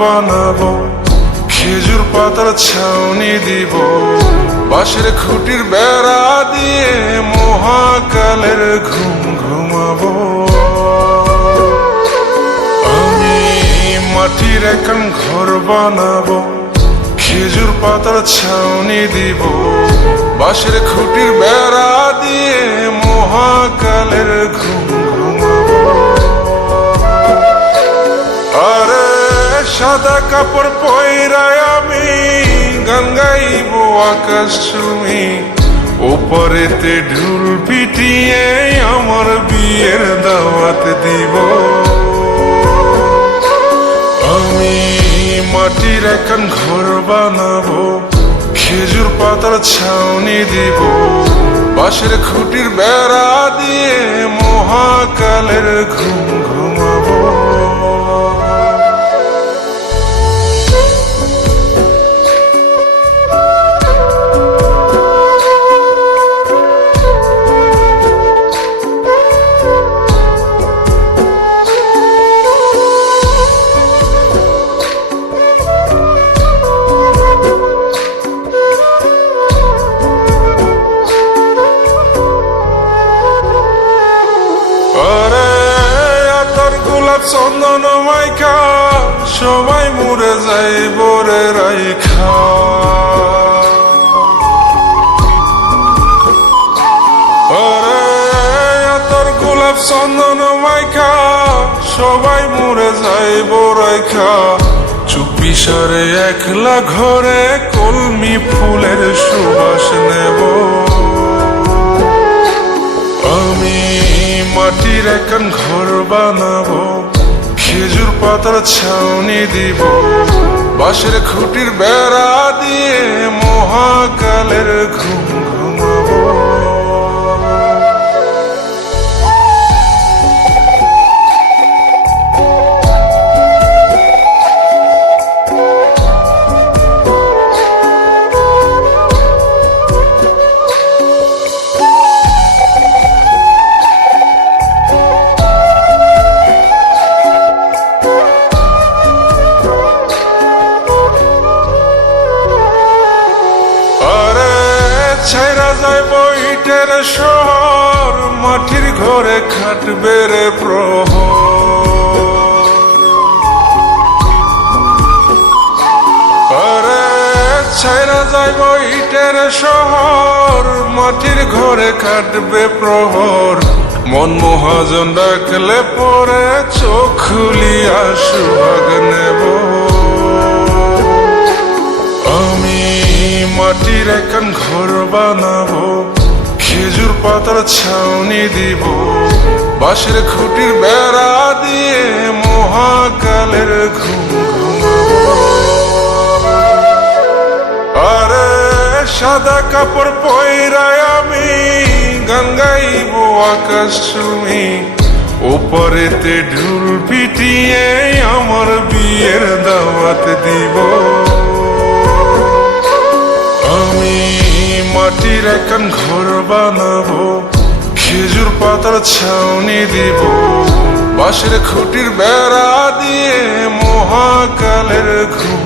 বানাবো, খেজুর পাতার ছাউনি দিব, বাঁশের খুঁটির বেড়া দিয়ে মহাকালের ঘুম ঘুমাবো। আমি মাটির একখান ঘর বানাবো, খেজুর পাতার ছাউনি দিব, বাঁশের খুঁটির বেড়া দিয়ে মহাকালের ঘুম ঘুমাবো। আরে সাদা কাপড় পয়রায় আমি গান গাইব আকাশ চুমি, ওপরেতে ঢুল পিটিয়ে আমার বিয়ের দাওয়াত দিব। আমি মাটির একখান ঘর বানাবো, খেজুর পাতার ছাউনি দিব, বাঁশের খুঁটির বেড়া দিয়ে মহাকালের ঘুম ঘুমাবো। চন্দন মাইকা সবাই মরে যায় বরে রাইখা, তোর গোলাপ চন্দন মাইকা সবাই মরে যায় বরাইখা, চুপি সারে একলা ঘরে কলমি ফুলের সুবাস নেব। আমি মাটির একখান ঘর বানাবো, খেজুর পাতার ছাউনি দিব, বাঁশের খুঁটির বেড়া দিয়ে মহাকালের ঘুম ঘুমাবো। ছাইরা যাইব ইটের শহর, মাটির ঘরে খাটবে রে প্রহর। আরে ছাইরা যাইব ইটের শহর, মাটির ঘরে খাটবে প্রহর। মন মহাজন ডাকলে পরে চোখ খুলিয়া সুভাগ নেব। আমি মাটির একখান ঘর বানাবো, খেজুর পাতার ছাউনি দিব, বাঁশের খুঁটির বেড়া দিয়ে মহাকালের ঘুম ঘুমাবো। আরে সাদা কাপড় পয়রায় আমি গান গাইব আকাশ চুমি, ওপরেতে ঢুল পিটিয়ে আমার বিয়ের দাওয়াত দিব। আমি মাটির একখান ঘর বানাবো, খেজুর পাতার ছাউনি দিব, বাঁশের খুঁটির বেড়া দিয়ে মহাকালের ঘুম